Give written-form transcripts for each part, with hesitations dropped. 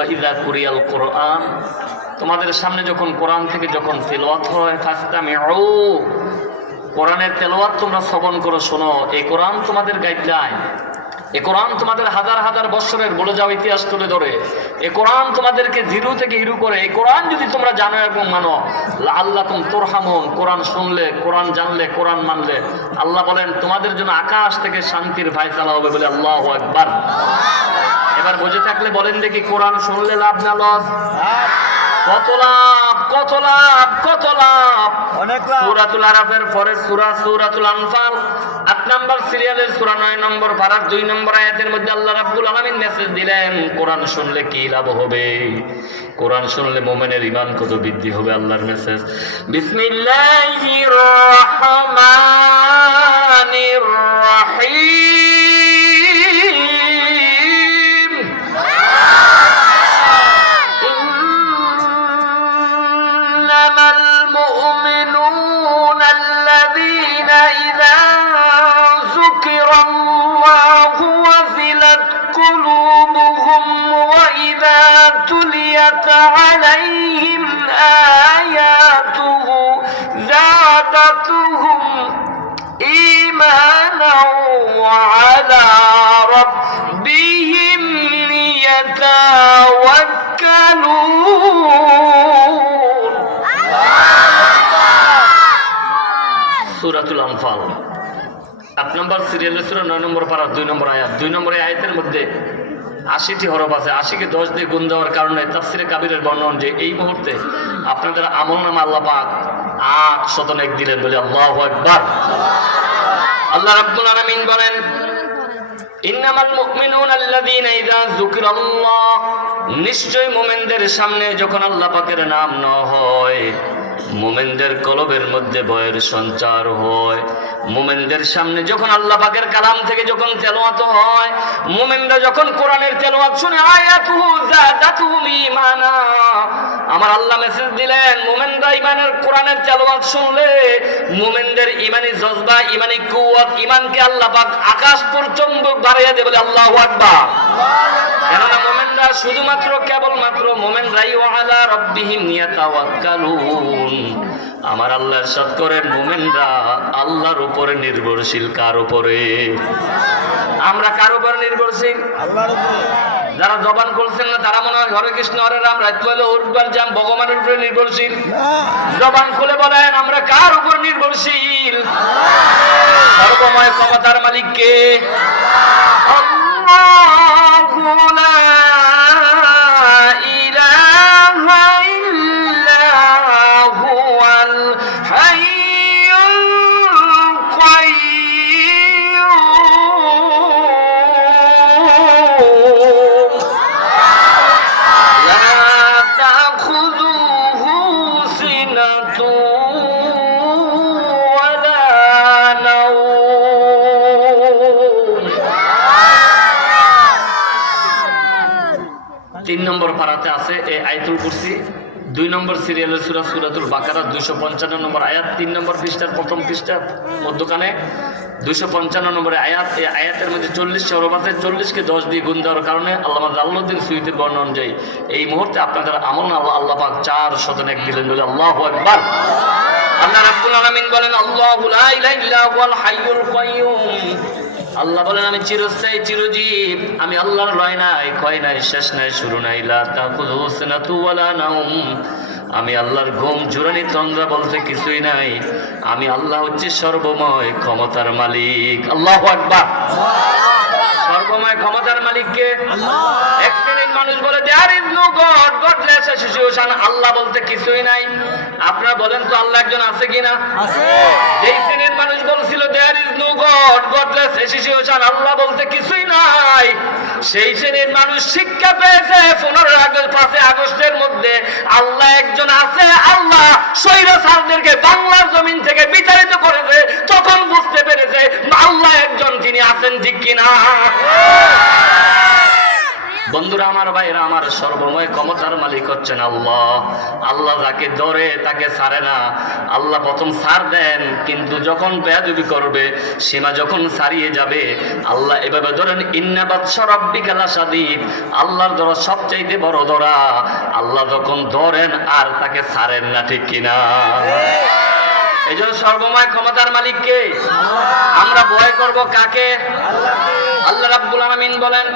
ওয়া ইযা কুরিয়াল কুরআন, তোমাদের সামনে যখন কোরআন থেকে যখন তেলাওয়াত হয়, ফাসতামিউ, কোরআনের তেলাওয়াত তোমরা শ্রবণ করো, শোনো। এই কোরআন তোমাদের গাইডলাইন, এ কোরআন তোমাদের হাজার হাজার বছরের বলে যাও ইতিহাস তুলে ধরে। এ কোরআন তোমাদেরকে জিরো থেকে হিরো করে। এই কোরআন যদি তোমরা জানো এবং মানো, লাআল্লাকুম তুরহামুন, কোরআন শুনলে, কোরআন জানলে, কোরআন মানলে, আল্লাহ বলেন তোমাদের জন্য আকাশ থেকে শান্তির ফায়সালা হবে বলে। আল্লাহু আকবার। এবার বুঝে থাকলে বলেন দেখি, কোরআন শুনলে লাভ না লস? কত লাভ, কত লাভ, কত লাভ! সূরাতুল আরাফের পরে সূরাতুল আনফাল ৮ নম্বর সিরিয়ালের সূরা ৯ নম্বর পারার ২ নম্বর আয়াতের মধ্যে আল্লাহ রাব্বুল আলামিন মেসেজ দিলেন, কোরআন শুনলে কি লাভ হবে, কোরআন শুনলে মুমিনের ঈমান কত বৃদ্ধি হবে। আল্লাহর মেসেজ, বিসমিল্লাহির রহমানির রহিম। ইন্নামাল মুমিনুনা আল্লাযীনা ইযা যুকিরাল্লাহু ওয়াজিলাত কুলুবুহুম ওয়া ইযা তুলিয়াত আলাইহিম আয়াতুহু যাদাতুহুম ঈমানাও ওয়া আলা রাব্বিহিম ইয়াতাওয়াক্কালুন। সূরাতুল আনফাল ৮ নম্বর সিরিয়ালের সূরা ৯ নম্বর পারা ২ নম্বর আয়াত। ২ নম্বর আয়াতের মধ্যে ৮০টি হরফ আছে। ৮০কে ১০ দিয়ে গুণ দেওয়ার কারণে তাফসিরে কাবীরের বর্ণন যে এই মুহূর্তে আপনাদের আমলনামা আল্লাহ পাক ৮০০ নেক দিলেন বলে। আল্লাহু আকবার। আল্লাহ রাব্বুল আলামিন বলেন, ইন্নামাল মুমিনুনা আল্লাযীনা ইযা যুকিরাল্লাহ, নিশ্চয় মুমিনদের সামনে যখন আল্লাহ পাকের নাম নেওয়া হয়, মুমিনদের কলবের মধ্যে ভয়ের সঞ্চার হয়। মুমিনদের সামনে যখন আল্লাহ পাকের কালাম থেকে যখন তেলাওয়াত হয়, মুমিনরা যখন কোরআনের তেলাওয়াত শুনে, আয়াতুহু যাদাতুহুম ঈমানা, আমার আল্লাহ মেসেজ দিলেন, মুমিনরা ঈমানের কোরআনের তেলাওয়াত শুনলে মুমিনদের ঈমানি জজবা, ঈমানি কুওয়াত, ঈমানকে আল্লাহ পাক আকাশ পর্যন্ত বাড়িয়ে দেবে বলে। আল্লাহু আকবার। কেননা মুমিনরা শুধুমাত্র কেবলমাত্র মুমিনরাই ওয়া আলা রাব্বিহিম ইয়াতাওয়াক্কালুন, আমার আল্লাহ ইরশাদ করেন মুমিনরা আল্লাহর উপরে নির্ভরশীল। কার উপরে? আমরা কার উপরে নির্ভরশীল? আল্লাহর উপরে। যারা জবান করছেন না তারা মনে হয় হরে কৃষ্ণ হরে রাম রাত হলে উঠবার জাম ভগবানের উপরে নির্ভরশীল। জবান খুলে বলেন আমরা কার উপর নির্ভরশীল? সর্বময় ক্ষমতার মালিক কে? আল্লাহু লা ইলাহা ইল্লা হুয়াল হাইয়ুল কাইয়্যুম লা তাখুযুহু সিনাতুন ওয়ালা নাওম। ৩ নম্বর পারাতে আছে এই আয়াতুল কুরসি। ২ নম্বর সিরিয়ালের সূরা সূরাতুল বাকারা ২৫৫ নম্বর আয়াত, ৩ নম্বর পৃষ্ঠার প্রথম পৃষ্ঠার মধ্যখানে ২৫৫ নম্বর আয়াত। এই আয়াতের মধ্যে ৪০ হরফ আছে। ৪০কে ১০ দিয়ে গুণ দেওয়ার কারণে আল্লামা জালালউদ্দিন সুয়ুতির বর্ণনা অনুযায়ী এই মুহূর্তে আপনাদের আমল আল্লাহ পাক ৪০০ নেক দিলেন বলে। আল্লাহু আকবার। আল্লাহ রাব্বুল আলামিন বলেন, আল্লাহু লা ইলাহা ইল্লা হুয়াল হাইয়ুল কাইয়্যুম, আল্লাহ বলেন আমি চিরস্থায়ী চিরজীব, আমি আল্লাহর লয় নাই, ক্ষয় নাই, শেষ নাই, শুরু নাই। লা তাখুযুহু সিনাতুন ওয়ালা নাওম, আমি আল্লাহর ঘুম জুরানি তন্দ্রা বলতে কিছুই নাই। আমি আল্লাহ হচ্ছে সর্বময় ক্ষমতার মালিক। আল্লাহু আকবার। সর্বময় ক্ষমতার মালিককে এক শ্রেণীর মানুষ বলে there is no god, godless association, আল্লাহ বলতে কিছুই নাই। আপনারা বলেন তো আল্লাহ একজন আছে কিনা? আছে। যেই শ্রেণীর মানুষ বলছিল there is no god, godless association, আল্লাহ বলতে কিছুই নাই, সেই শ্রেণীর মানুষ শিক্ষা পেয়েছে 5 আগস্টের মধ্যে আল্লাহ একজন আছে। আল্লাহ স্বৈরাচারদেরকে বাংলার জমিন থেকে বিতাড়িত করেছে, তখন বুঝতে পেরেছে আল্লাহ একজন, তিনি আছেন। ঠিক কিনা বন্ধুরা? বন্ধুরা আমার, ভাইরা আমার, সর্বময় ক্ষমতার মালিক হচ্ছেন আল্লাহ। আল্লাহ যাকে ধরে তাকে ছাড়ে না। আল্লাহ প্রথম ছাড় দেন, কিন্তু যখন বেয়াদবি করবে, সীমা যখন ছাড়িয়ে যাবে, আল্লাহ এভাবে ধরেন, ইন্না বাতশা রাব্বিকা লাশাদীদ, আল্লাহর ধরা সবচাইতে বড় ধরা। আল্লাহ যখন ধরেন আর তাকে ছাড়েন না, ঠিক কিনা? এই জন্য সর্বময় ক্ষমতার মালিককে আমরা ভয় করব কাকে? আল্লাহ রাব্বুল আলামিন বলেন,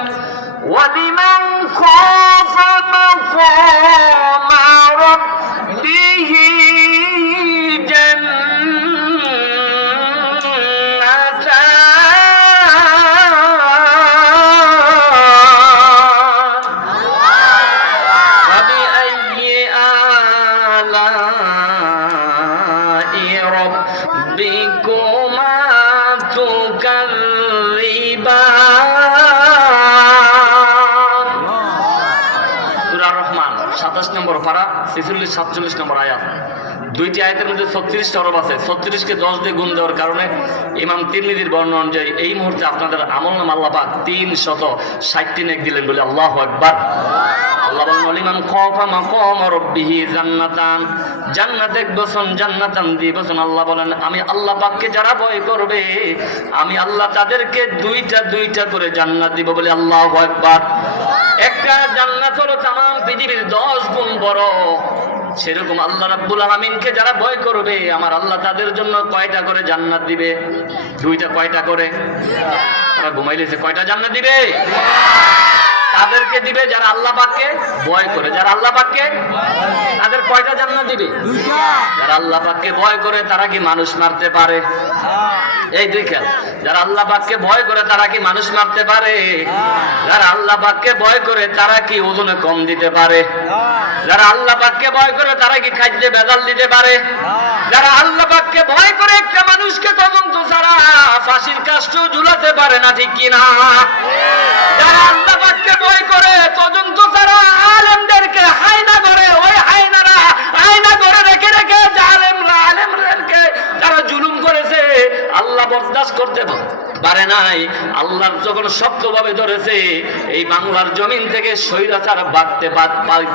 ওয়ালিমান খাফা মাকামা রাব্বিহি নম্বর পারা 46-47 নম্বর আয়াত। দুইটি আয়াতের মধ্যে 36টা হরফ আছে। 36কে 10 দিয়ে গুণ দেওয়ার কারণে ইমাম তিরমিজির বর্ণনা অনুযায়ী এই মুহূর্তে আপনাদের আমলনামা আল্লাহ পাক 360টি নেক দিলেন বলে আল্লাহু আকবার। আল্লাহ বলেন, ওয়ালিমান খাফা মাকামা রাব্বিহি জান্নাতান, জান্নাত এক বচন, জান্নাতান দুই বচন। আল্লাহ বলেন, আমি আল্লাহ পাককে যারা ভয় করবে, আমি আল্লাহ তাদেরকে দুইটা করে জান্নাত দিব বলে আল্লাহু আকবার। একটা জান্নাত হলো তামাম পৃথিবীর 10 গুণ বড়। সেরকম আল্লাহ রাব্বুল আলামিনকে যারা ভয় করবে, আমার আল্লাহ তাদের জন্য কয়টা করে জান্নাত দিবে? দুইটা। কয়টা করে? ঘুমাইলেছে, কয়টা জান্নাত দিবে? তাদেরকে দিবে যারা আল্লাহ পাককে ভয় করে। যারা আল্লাহ পাককে, তাদের কয়টা জান্নাত দিবে? যারা আল্লাহ পাককে ভয় করে তারা কি মানুষ মারতে পারে? এই দেখেন, যারা আল্লাহ পাককে ভয় করে তারা কি মানুষ মারতে পারে? যারা আল্লাহ পাককে ভয় করে তারা কি ওজনে কম দিতে পারে? যারা আল্লাহ পাককে ভয় করে তারা কি খাদ্যে ভেজাল দিতে পারে? যারা আল্লাহ পাককে ভয় করে একটা মানুষকে তদন্ত ছাড়া ফাঁসির কাষ্ঠ ঝুলাতে পারে না, ঠিক কিনা? যারা আল্লাহ পাককে ভয় করে তদন্ত ছাড়া আলেমদেরকে হায়না করে, ওই হায়নারা হায়না করে রেখে রেখে আলেমদেরকে যারা জুলুম করেছে, আল্লাহ বরদাস্ত করতে পারে নাই। আল্লাহ যখন শক্তভাবে ধরেছে, এই বাংলার জমিন থেকে স্বৈরাচার বাড়তে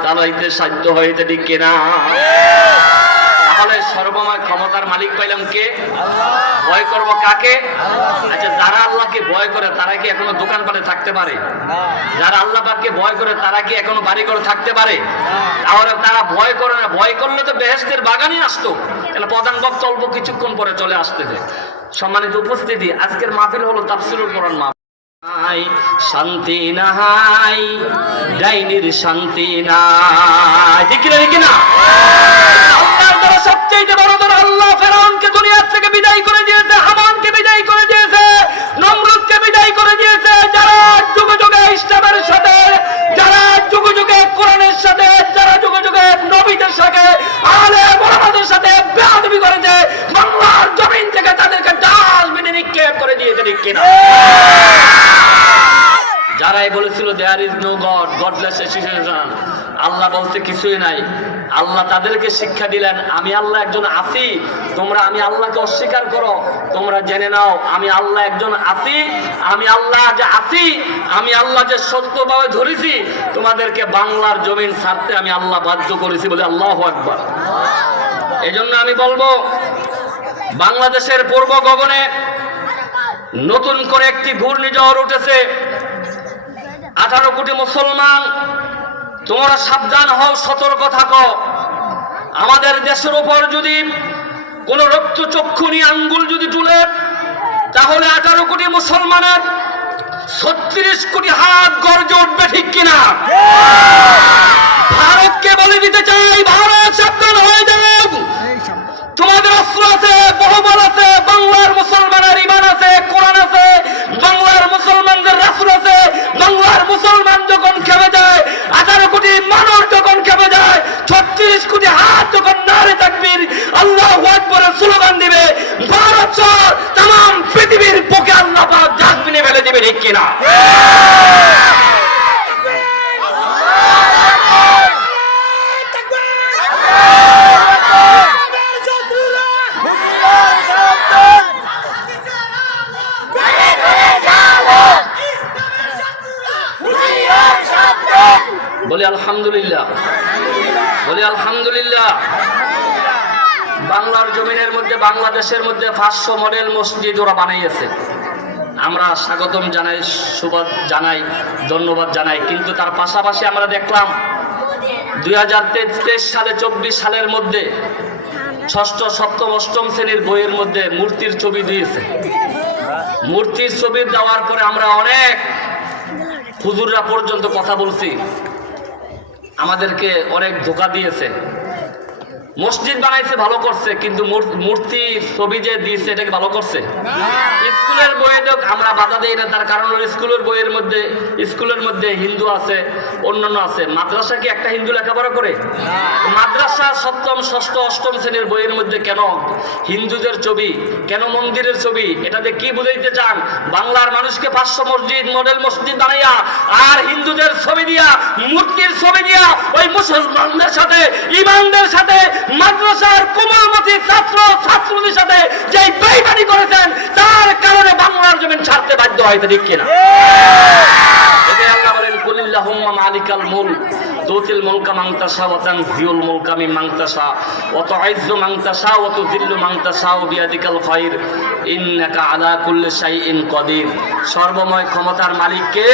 চালাইতে সাধ্য হইতে, ঠিক কিনা? তাহলে সর্বময় ক্ষমতার মালিক পাইলাম কে? ভয় করব কাকে? আচ্ছা, যারা আল্লাহকে ভয় করে তারা কি এখনো দোকানপাটে থাকতে পারে? যারা আল্লাহ পাককে ভয় করে তারা কি এখনো বাড়ি ঘরে থাকতে পারে? তাহলে তারা ভয় করে না। ভয় করলে তো বেহেশতের বাগানই আসতো। তাহলে প্রধান বক্তা অল্প কিছুক্ষণ পরে চলে আসতেছে। সম্মানিত উপস্থিতি, আজকের মাহফিল হলো তাফসীরুল কোরআন মাহফিল। শান্তি নাই, ডাইনির শান্তি নাই, ঠিক না? আল্লাহর দ্বারা সবচেয়ে বড় ধরা আল্লাহ ফেরাউনকে দুনিয়া থেকে বিদায় করে দিয়েছে, হামানকে বিদায় করে দিয়েছে, নমরুদকে বিদায় করে দিয়েছে। যারা যুগে যুগে ইসলামের সাথে, যারা যুগে যুগে কোরআনের সাথে, যারা যুগে যুগে নবীদের সাথে, আলেম ওলামাদের সাথে বেয়াদবি করেছে, বাংলার জমিন থেকে তাদেরকে ডাস্টবিনে নিক্ষেপ করে দিয়েছে, ঠিক কিনা? যারাই বলেছিল there is no god, godless situation, আল্লাহ বলতে কিছুই নাই, আল্লাহ তাদেরকে শিক্ষা দিলেন, আমি আল্লাহ একজন আছি। তোমরা আমি আল্লাহকে অস্বীকার করো, তোমরা জেনে নাও আমি আল্লাহ একজন আছি। আমি আল্লাহ যে আছি, আমি আল্লাহ যে সত্যভাবে ধরেছি, তোমাদেরকে বাংলার জমিন ছাড়তে আমি আল্লাহ বাধ্য করেছি বলে আল্লাহু আকবার। এই জন্য আমি বলবো, বাংলাদেশের পূর্ব গগনে নতুন করে একটি ঘূর্ণিঝড় উঠেছে। 18 কোটি মুসলমান, তোমরা সাবধান হও, সতর্ক থাকো। আমাদের দেশের উপর যদি কোন রক্তচক্ষুনি আঙ্গুল যদি তুলে, তাহলে 18 কোটি মুসলমানের 36 কোটি হাত গর্জে উঠবে, ঠিক কিনা? ভারতকে বলে দিতে চাই, ভারত সাবধান হয়ে যাবে। তোমাদের অস্ত্র আছে, বহুবল আছে, বাংলার মুসলমানের ঈমান আছে, কোরআন আছে, বাংলার মুসলমানদের রাসূল আছে। বাংলার মুসলমান যখন খেপে যায়, 18 কোটি মানুষ যখন খেপে যায়, 36 কোটি হাত যখন নারে তাকবীর আল্লাহু আকবারের স্লোগান দিবে, ভারত সহ तमाम পৃথিবীর বুকে আল্লাহ পাক ডাস্টবিনে ফেলে দিবে, ঠিক কিনা? আলহামদুলিল্লাহ বাংলার জমিনের মধ্যে বাংলাদেশের মধ্যে 500 মডেল মসজিদ ওরা বানাইয়েছে। আমরা স্বাগতম জানাই, সুবাদ জানাই, ধন্যবাদ জানাই। কিন্তু তার পাশাপাশি আমরা দেখলাম 2023 সালে 24 সালের মধ্যে ষষ্ঠ, সপ্তম, অষ্টম শ্রেণীর বইয়ের মধ্যে মূর্তির ছবি দিয়েছে। মূর্তির ছবি দেওয়ার পরে আমরা অনেক হুজুররা পর্যন্ত কথা বলছি, আমাদেরকে অনেক ধোঁকা দিয়েছে। মসজিদ বানাইছে ভালো করছে, কিন্তু মূর্তি ছবি যে দিয়েছে এটাকে ভালো করছে? স্কুলের বইয়ে আমরা বাধা দেই না, তার কারণ স্কুলের মধ্যে হিন্দু আছে, অন্যান্য আছে। মাদ্রাসা কি একটা হিন্দু লেখাপড়া করে? মাদ্রাসা সপ্তম, ষষ্ঠ, অষ্টম শ্রেণীর বইয়ের মধ্যে কেন হিন্দুদের ছবি, কেন মন্দিরের ছবি? এটাতে কি বুঝাইতে চান? বাংলার মানুষকে 500 মডেল মসজিদ বানাইয়া আর হিন্দুদের ছবি দিয়া, মূর্তির ছবি দিয়া ওই মুসলমানদের সাথে, ইমানদের সাথে, মাদ্রাসার কোমলমতি ছাত্র ছাত্রীদের সাথে যে বেইমানি করেছেন, তার কারণে বাংলার জমিন ছাড়তে বাধ্য হয়েছে, ঠিক কিনা? এতে আল্লাহ বলেন, কুলিল্লাহুম্মা মালিকাল মুলক তুতিল মুলকা মান তাশা ওয়া তানজিউল মুলকা মিম্মান তাশা ওয়া তুইজ্জু মান তাশা ওয়া তুযিল্লু মান তাশা বিয়াদিকাল খায়র ইন্নাকা আলা কুল্লি শাইইন কাদির। সর্বময় ক্ষমতার মালিক কে?